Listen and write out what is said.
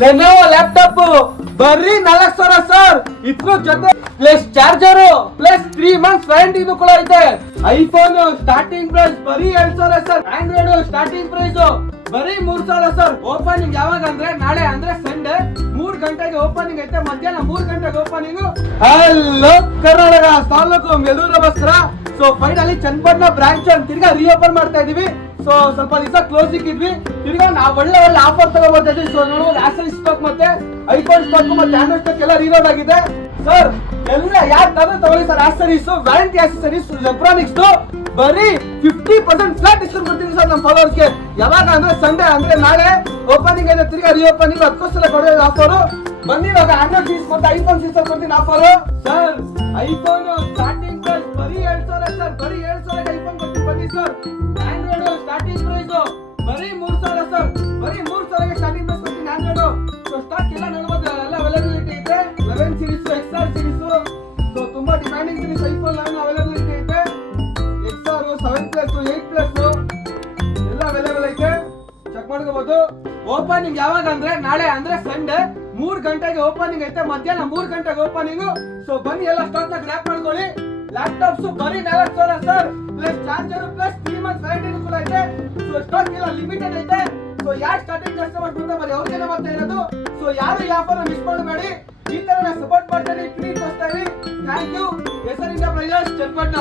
Lenovo laptop ಬರೀ 4,000 sir. ಇದ್ರ ಜೊತೆ plus charger plus 3 months warranty ಕೂಡ ಐತೆ. ಐಫೋನ್ ಸ್ಟಾರ್ಟಿಂಗ್ ಪ್ರೈಸ್ ಬರೀ 2,000 ಸರ್. ಆಂಡ್ರಾಯ್ಡ್ ಸ್ಟಾರ್ಟಿಂಗ್ ಪ್ರೈಸ್ ಬರೀ 3,000 ಸರ್. ಓಪನಿಂಗ್ ಯಾವಾಗ ಅಂದ್ರೆ ನಾಳೆ ಅಂದ್ರೆ ಸಂಡೇ 3 ಗಂಟೆಗೆ ಓಪನಿಂಗ್ ಐತೆ. ಮಧ್ಯಾಹ್ನ 3 ಗಂಟೆಗೆ ಓಪನಿಂಗ್. ಹಲೋ ಕರ್ನಾಟಕ ತಾಲೂಕು ಮೆಲೂರು ಬಸ್ತ್ರ. ಸೊ ಫೈನಲಿ ಚನ್ನಪಟ್ಟಣ ಬ್ರಾಂಚ್ ತಿರ್ಗಾ ರಿಓಪನ್ ಮಾಡ್ತಾ ಇದೀವಿ. ಸೊ ಸ್ವಲ್ಪ ದಿವಸ ಕ್ಲೋಸ್ ಇಕ್ಕಿದ್ವಿ. ತಿರ್ಗಾ ನಾವು ಒಳ್ಳೆ ಆಫರ್ ತಗೋಬೋದಾ ಇದ್ವಿ. ಸೊ ನೋಡೋದು ಆಸಲ್ ಸ್ಟಾಕ್ ಮತ್ತೆ ಐಫೋನ್ ಸ್ಟಾಕ್ ಮತ್ತೆ ಆಂಡ್ರಾಯ್ಡ್ ಸ್ಟಾಕ್ ಎಲ್ಲ ರಿಲೋಡ್ ಆಗಿದೆ ಸರ್. ಎಲ್ಲ ಯಾರು ತಗೊಳ್ಳಿ sir. Accessories warranty accessories electronics ಬರೀ 50% ಫ್ಲಾಟ್ ಡಿಸ್ಕೌಂಟ್ ಕೊಡ್ತೀನಿ ಸರ್ ನಮ್ಮ ಫಾಲೋವರ್ಸ್ಗೆ. ಯಾವಾಗ ಅಂದ್ರೆ ಸಂಡೇ ಅಂದ್ರೆ ನಾಳೆ ಓಪನಿಂಗ್ ಇದೆ. ತಿರ್ಗಾ ರಿಓಪನಿಂಗ್ ಅದಕ್ಕೋಸ್ಕರ ಕೊಡೋದು ಆಫರ್. ಬನ್ನಿ ಇವಾಗ ಆಂಡ್ರಾಯ್ಡ್ ಸೀಸ್ ಮತ್ತೆ ಐಫೋನ್ ಸೀಸ್ ಕೊಡ್ತೀನಿ offer sir. IPhone starting price ಬರೀ 2,000 ಸರ್. ಬರೀ 2,000 ಐಫೋನ್ ಕೊಡ್ತೀನಿ ಬನ್ನಿ ಸರ್. ಆಂಡ್ರಾಯ್ಡ್ ಸ್ಟಾರ್ಟಿಂಗ್ ಪ್ರೈಸ್ ಬರೀ 3,000 ಸರ್. ಬರೀ 3,000ಗೆ ಸ್ಟಾರ್ಟಿಂಗ್ ಪ್ರೈಸ್ ಕೊಡ್ತೀನಿ ಆಂಡ್ರಾಯ್ಡ್. ಸೊ ಸ್ಟಾಕ್ ಎಲ್ಲ ನೋಡಬಹುದು. ಎಲ್ಲ ಅವೈಲಬಿಲಿಟಿ ಇದೆ. 11 ಸೀರೀಸ್ XR ಸೀರೀಸ್ ಸೊ ತುಂಬಾ ಡಿಮ್ಯಾಂಡಿಂಗ್ ಸೀರೀಸ್ ಐಫೋನ್ 11 ಅವೈಲಬಿಲಿಟಿ ಇದೆ. XR 7 ಪ್ಲಸ್ 8 ಪ್ಲಸ್ ಎಲ್ಲ ಅವೈಲೇಬಲ್ ಐತೆ. ಚೆಕ್ ಮಾಡ್ಕೋಬಹುದು. ಓಪನಿಂಗ್ ಯಾವಾಗ ಅಂದ್ರೆ ನಾಳೆ ಅಂದ್ರೆ ಸಂಡೇ 3 ಗಂಟೆಗೆ ಓಪನಿಂಗ್ ಐತೆ. ಮಧ್ಯಾಹ್ನ 3 ಗಂಟೆಗೆ ಓಪನಿಂಗ್. ಸೊ ಬನ್ನಿ ಎಲ್ಲ ಸ್ಟಾಕ್ ನ ಗ್ರ್ಯಾಪ್ ಮಾಡ್ಕೊಳ್ಳಿ. ಲ್ಯಾಪ್ಟಾಪ್ಸ್ ಬರೀ 4,000 sir. Plus charger plus 3 months warranty ಕೂಡ ಐತೆ. ಸೊ ಸ್ಟಾಕ್ ಎಲ್ಲ ಲಿಮಿಟೆಡ್ ಐತೆ. ಸೊ ಯಾರು ಸ್ಟಾರ್ಟಿಂಗ್ ಕಸ್ಟಮರ್ ಬಂದ್ರೆ ಬರೀ ಅವ್ರಿಗೆ ಮತ್ತೆ ಇರೋದು. ಸೊ ಯಾರು ಈ ಆಫರ್ ಮಿಸ್ ಮಾಡಬೇಡಿ. ಈ ತರ ಸಪೋರ್ಟ್ ಮಾಡ್ತಾರೆ. Please thank you. ಹೆಸರಿಂದ ಪ್ರೈಸ್ ಚನ್ನಪಟ್ಟಣ.